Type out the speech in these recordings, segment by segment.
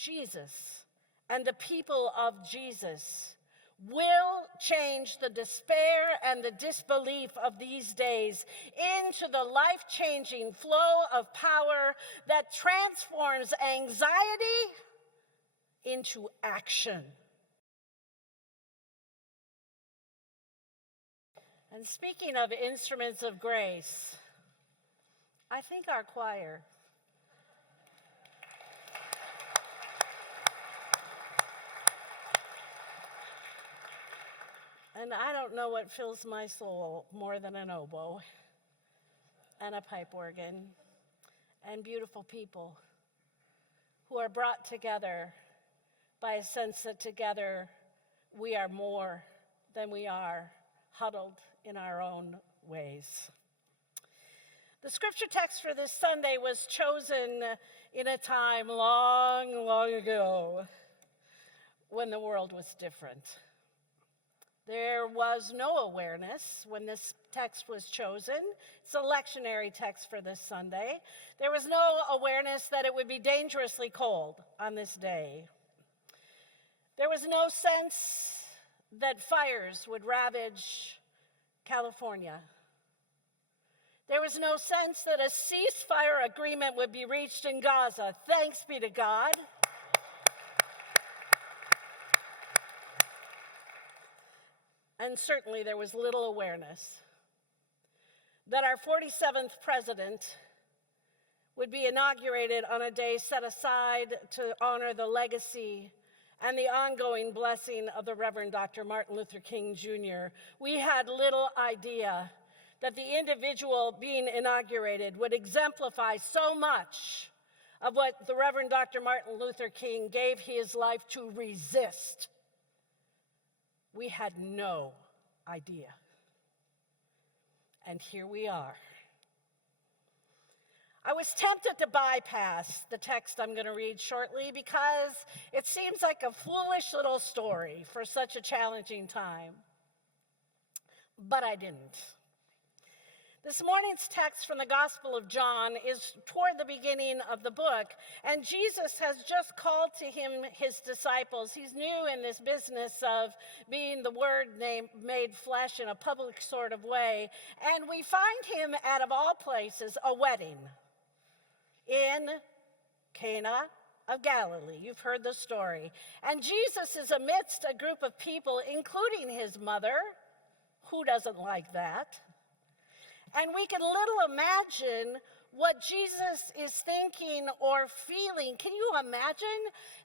Jesus and the people of Jesus will change the despair and the disbelief of these days into the life-changing flow of power that transforms anxiety into action. And speaking of instruments of grace, I think our choir. And I don't know what fills my soul more than an oboe and a pipe organ and beautiful people who are brought together by a sense that together we are more than we are huddled in our own ways. The scripture text for this Sunday was chosen in a time long, long ago when the world was different. There was no awareness when this text was chosen. It's a lectionary text for this Sunday. There was no awareness that it would be dangerously cold on this day. There was no sense that fires would ravage California. There was no sense that a ceasefire agreement would be reached in Gaza. Thanks be to God. And certainly there was little awareness that our 47th president would be inaugurated on a day set aside to honor the legacy and the ongoing blessing of the Reverend Dr. Martin Luther King Jr. We had little idea that the individual being inaugurated would exemplify so much of what the Reverend Dr. Martin Luther King gave his life to resist. We had no idea. And here we are. I was tempted to bypass the text I'm going to read shortly because it seems like a foolish little story for such a challenging time. But I didn't. This morning's text from the Gospel of John is toward the beginning of the book, and Jesus has just called to him his disciples. He's new in this business of being the Word made flesh in a public sort of way, and we find him at, of all places, a wedding in Cana of Galilee. You've heard the story. And Jesus is amidst a group of people, including his mother. Who doesn't like that? And we can little imagine what Jesus is thinking or feeling. Can you imagine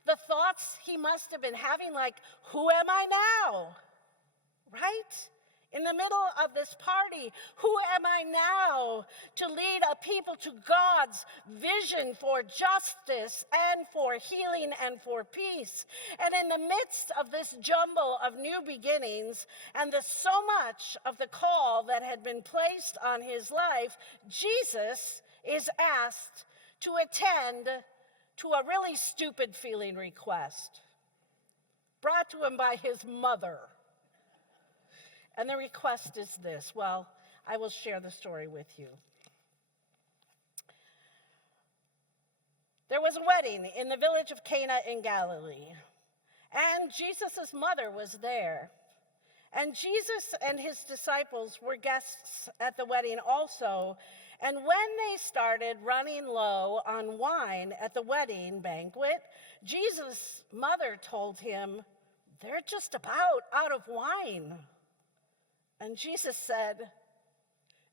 the thoughts he must have been having, like, who am I now? Right? In the middle of this party, who am I now to lead a people to God's vision for justice and for healing and for peace? And in the midst of this jumble of new beginnings and so much of the call that had been placed on his life, Jesus is asked to attend to a really stupid feeling request brought to him by his mother. And the request is this. Well, I will share the story with you. There was a wedding in the village of Cana in Galilee, and Jesus' mother was there. And Jesus and his disciples were guests at the wedding also. And when they started running low on wine at the wedding banquet, Jesus' mother told him, "They're just about out of wine." And Jesus said,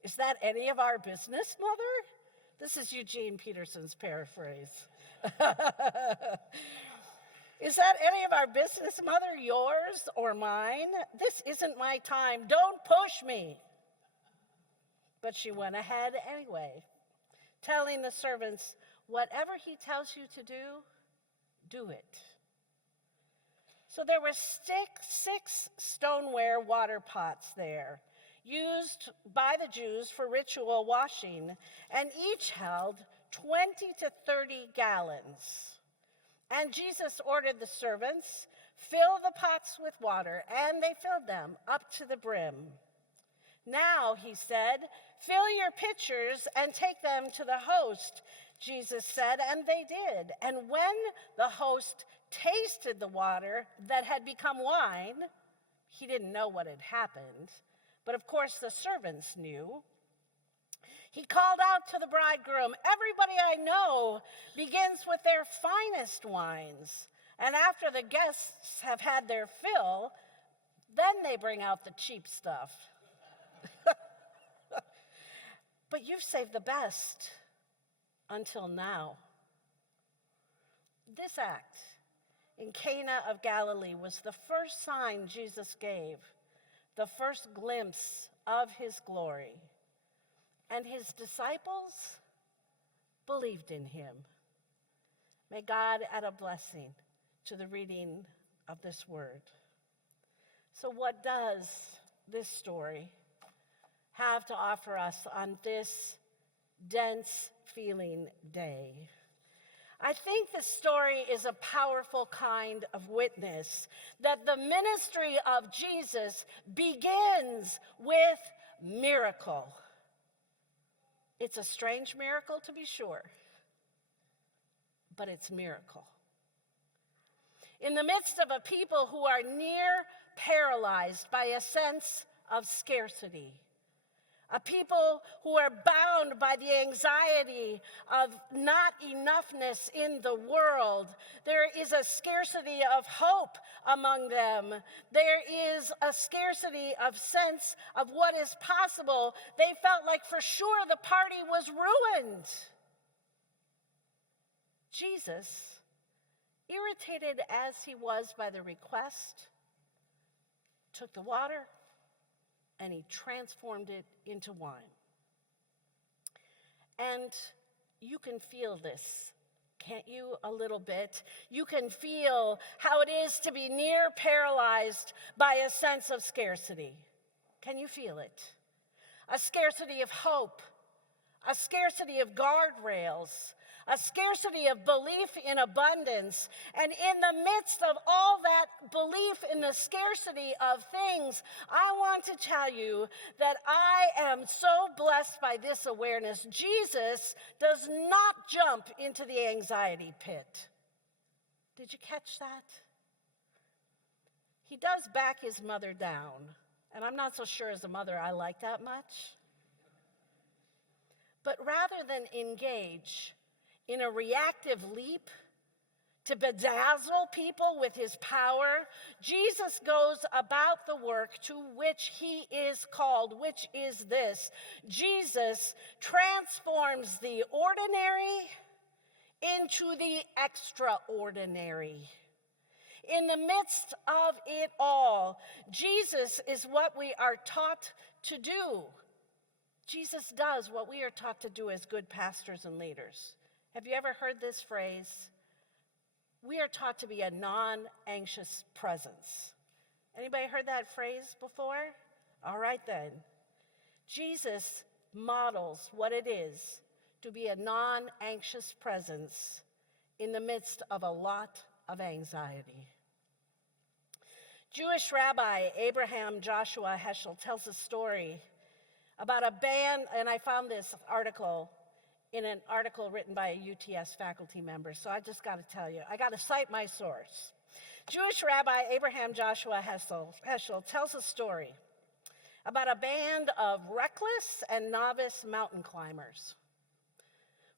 "Is that any of our business, Mother?" This is Eugene Peterson's paraphrase. "Is that any of our business, Mother, yours or mine? This isn't my time. Don't push me." But she went ahead anyway, telling the servants, "Whatever he tells you to do, do it." So there were six stoneware water pots there, used by the Jews for ritual washing, and each held 20 to 30 gallons. And Jesus ordered the servants, "Fill the pots with water," and they filled them up to the brim. "Now," he said, "fill your pitchers and take them to the host." Jesus said, and they did. And when the host tasted the water that had become wine, he didn't know what had happened, but of course the servants knew. He called out to the bridegroom, "Everybody I know begins with their finest wines, and after the guests have had their fill, then they bring out the cheap stuff. But you've saved the best until now." This act in Cana of Galilee was the first sign Jesus gave, the first glimpse of his glory. And his disciples believed in him. May God add a blessing to the reading of this word. So what does this story have to offer us on this dense feeling day? I think this story is a powerful kind of witness that the ministry of Jesus begins with miracle. It's a strange miracle, to be sure, but it's miracle. In the midst of a people who are near paralyzed by a sense of scarcity, a people who are bound by the anxiety of not enoughness in the world. There is a scarcity of hope among them. There is a scarcity of sense of what is possible. They felt like for sure the party was ruined. Jesus, irritated as he was by the request, took the water and he transformed it into wine. And you can feel this, can't you, a little bit? You can feel how it is to be near paralyzed by a sense of scarcity. Can you feel it? A scarcity of hope, a scarcity of guardrails, a scarcity of belief in abundance. And in the midst of all that belief in the scarcity of things, I want to tell you that I am so blessed by this awareness. Jesus does not jump into the anxiety pit. Did you catch that? He does back his mother down. And I'm not so sure as a mother I like that much. But rather than engage in a reactive leap to bedazzle people with his power, Jesus goes about the work to which he is called, which is this: Jesus transforms the ordinary into the extraordinary. In the midst of it all, Jesus is what we are taught to do. Jesus does what we are taught to do as good pastors and leaders. Have you ever heard this phrase? We are taught to be a non-anxious presence. Anybody heard that phrase before? All right then. Jesus models what it is to be a non-anxious presence in the midst of a lot of anxiety. Jewish rabbi Abraham Joshua Heschel tells a story about a band, and I found this article in an article written by a UTS faculty member, so I just got to tell you, I got to cite my source. Jewish rabbi Abraham Joshua Heschel tells a story about a band of reckless and novice mountain climbers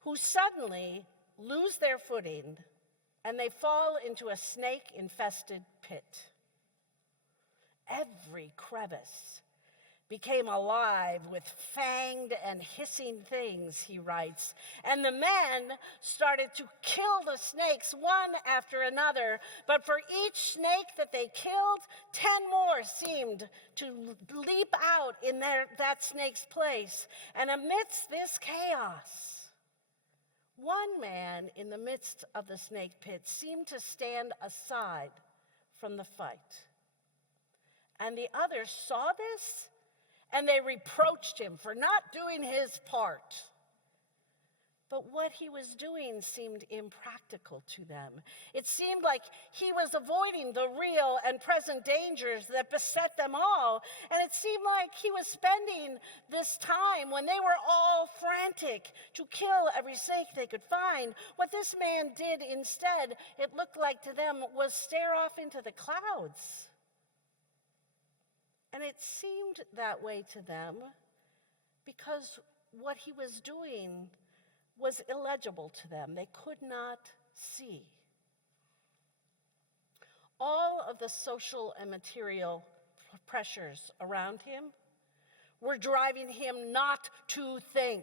who suddenly lose their footing and they fall into a snake-infested pit. Every crevice became alive with fanged and hissing things, he writes. And the men started to kill the snakes one after another. But for each snake that they killed, 10 more seemed to leap out in that snake's place. And amidst this chaos, one man in the midst of the snake pit seemed to stand aside from the fight. And the others saw this, and they reproached him for not doing his part. But what he was doing seemed impractical to them. It seemed like he was avoiding the real and present dangers that beset them all. And it seemed like he was spending this time when they were all frantic to kill every snake they could find. What this man did instead, it looked like to them, was stare off into the clouds. And it seemed that way to them because what he was doing was illegible to them. They could not see. All of the social and material pressures around him were driving him not to think,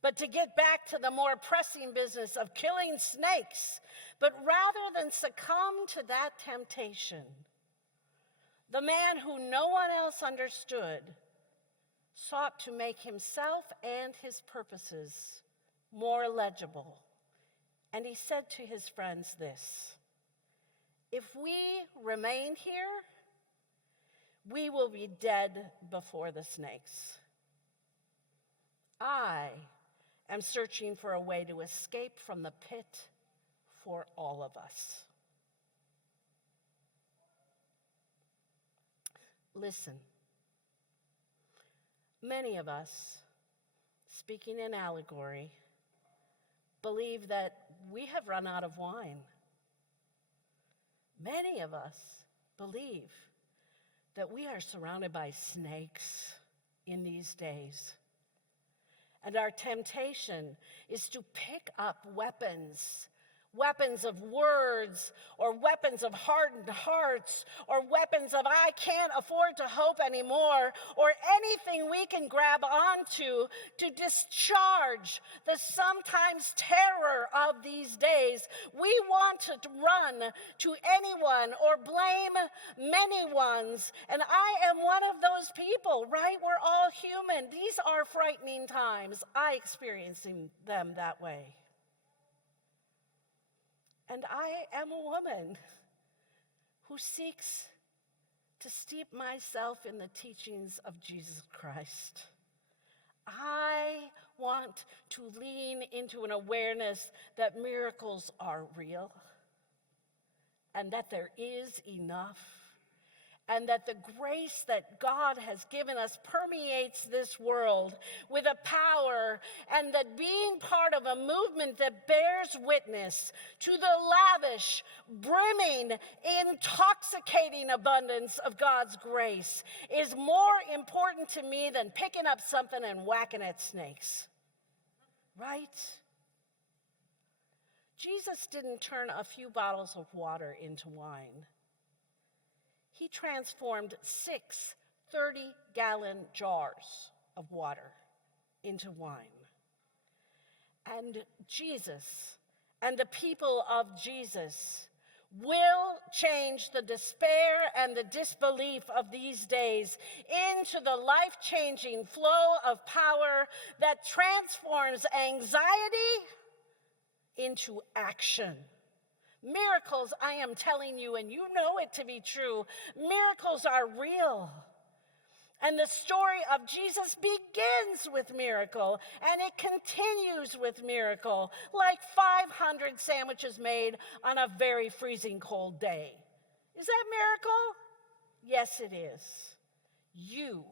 but to get back to the more pressing business of killing snakes. But rather than succumb to that temptation, the man who no one else understood sought to make himself and his purposes more legible. And he said to his friends this: if we remain here, we will be dead before the snakes. I am searching for a way to escape from the pit for all of us. Listen, many of us, speaking in allegory, believe that we have run out of wine. Many of us believe that we are surrounded by snakes in these days. And our temptation is to pick up weapons of words, or weapons of hardened hearts, or weapons of I can't afford to hope anymore, or anything we can grab onto to discharge the sometimes terror of these days. We want to run to anyone or blame many ones, and I am one of those people, right? We're all human. These are frightening times. I experiencing them that way. And I am a woman who seeks to steep myself in the teachings of Jesus Christ. I want to lean into an awareness that miracles are real and that there is enough, and that the grace that God has given us permeates this world with a power, and that being part of a movement that bears witness to the lavish, brimming, intoxicating abundance of God's grace is more important to me than picking up something and whacking at snakes. Right? Jesus didn't turn a few bottles of water into wine. He transformed 6 30-gallon jars of water into wine. And Jesus and the people of Jesus will change the despair and the disbelief of these days into the life-changing flow of power that transforms anxiety into action. Miracles, I am telling you, and you know it to be true, miracles are real. And the story of Jesus begins with miracle, and it continues with miracle, like 500 sandwiches made on a very freezing cold day. Is that miracle? Yes, it is. You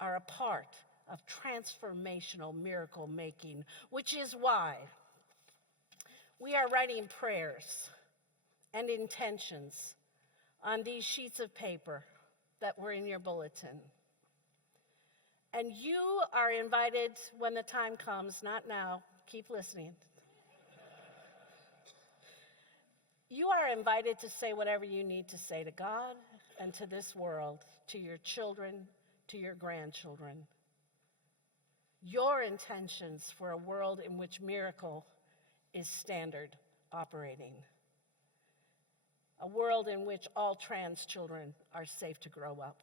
are a part of transformational miracle making, which is why we are writing prayers and intentions on these sheets of paper that were in your bulletin. And you are invited when the time comes, not now, keep listening. You are invited to say whatever you need to say to God and to this world, to your children, to your grandchildren. Your intentions for a world in which miracle is standard operating. A world in which all trans children are safe to grow up.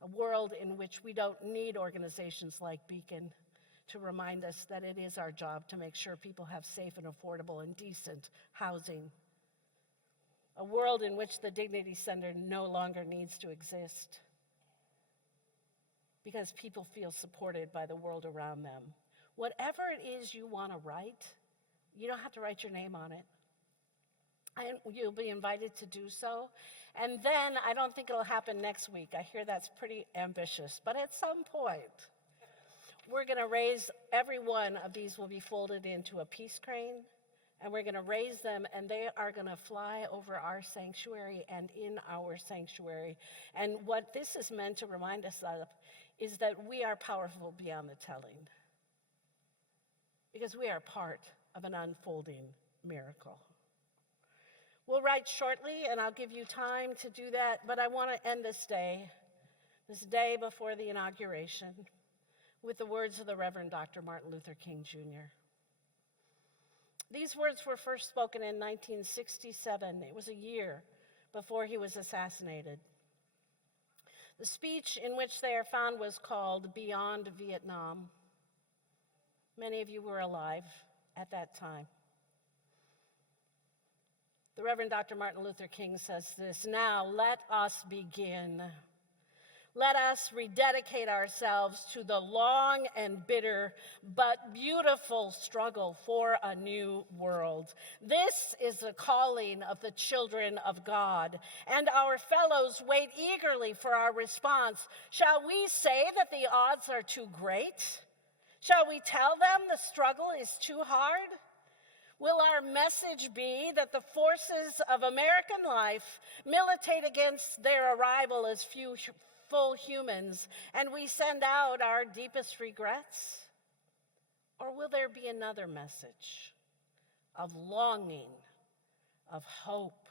A world in which we don't need organizations like Beacon to remind us that it is our job to make sure people have safe and affordable and decent housing. A world in which the Dignity Center no longer needs to exist because people feel supported by the world around them. whatever it is you want to write, you don't have to write your name on it. And you'll be invited to do so. And then I don't think it'll happen next week. I hear that's pretty ambitious. But at some point, we're going to raise, every one of these will be folded into a peace crane. And we're going to raise them, and they are going to fly over our sanctuary and in our sanctuary. And what this is meant to remind us of is that we are powerful beyond the telling, because we are part of an unfolding miracle. We'll write shortly, and I'll give you time to do that, but I want to end this day before the inauguration, with the words of the Reverend Dr. Martin Luther King, Jr. These words were first spoken in 1967. It was a year before he was assassinated. The speech in which they are found was called Beyond Vietnam. Many of you were alive at that time. The Reverend Dr. Martin Luther King says this: "Now let us begin. Let us rededicate ourselves to the long and bitter but beautiful struggle for a new world. This is the calling of the children of God, and our fellows wait eagerly for our response. Shall we say that the odds are too great? Shall we tell them the struggle is too hard? Will our message be that the forces of American life militate against their arrival as full humans, and we send out our deepest regrets? Or will there be another message of longing, of hope,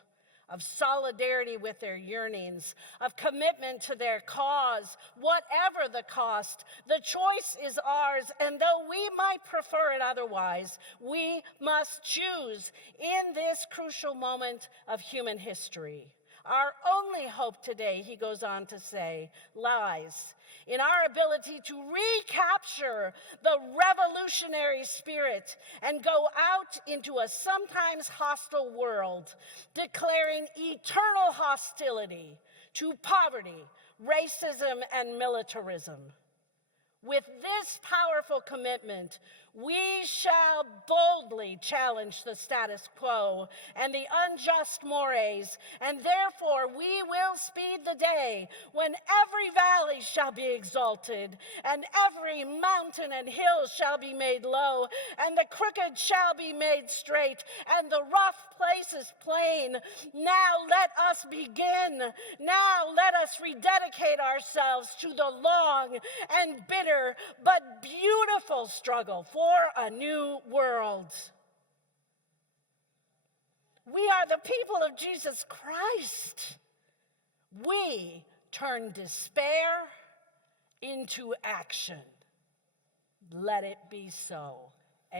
of solidarity with their yearnings, of commitment to their cause, whatever the cost? The choice is ours, and though we might prefer it otherwise, we must choose in this crucial moment of human history. Our only hope today," he goes on to say, "lies in our ability to recapture the revolutionary spirit and go out into a sometimes hostile world, declaring eternal hostility to poverty, racism, and militarism. With this powerful commitment, we shall boldly challenge the status quo and the unjust mores, and therefore we will speed the day when every valley shall be exalted, and every mountain and hill shall be made low, and the crooked shall be made straight, and the rough places plain. Now let us begin. Now let us rededicate ourselves to the long and bitter but beautiful struggle for a new world." We are the people of Jesus Christ. We turn despair into action. Let it be so.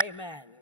Amen.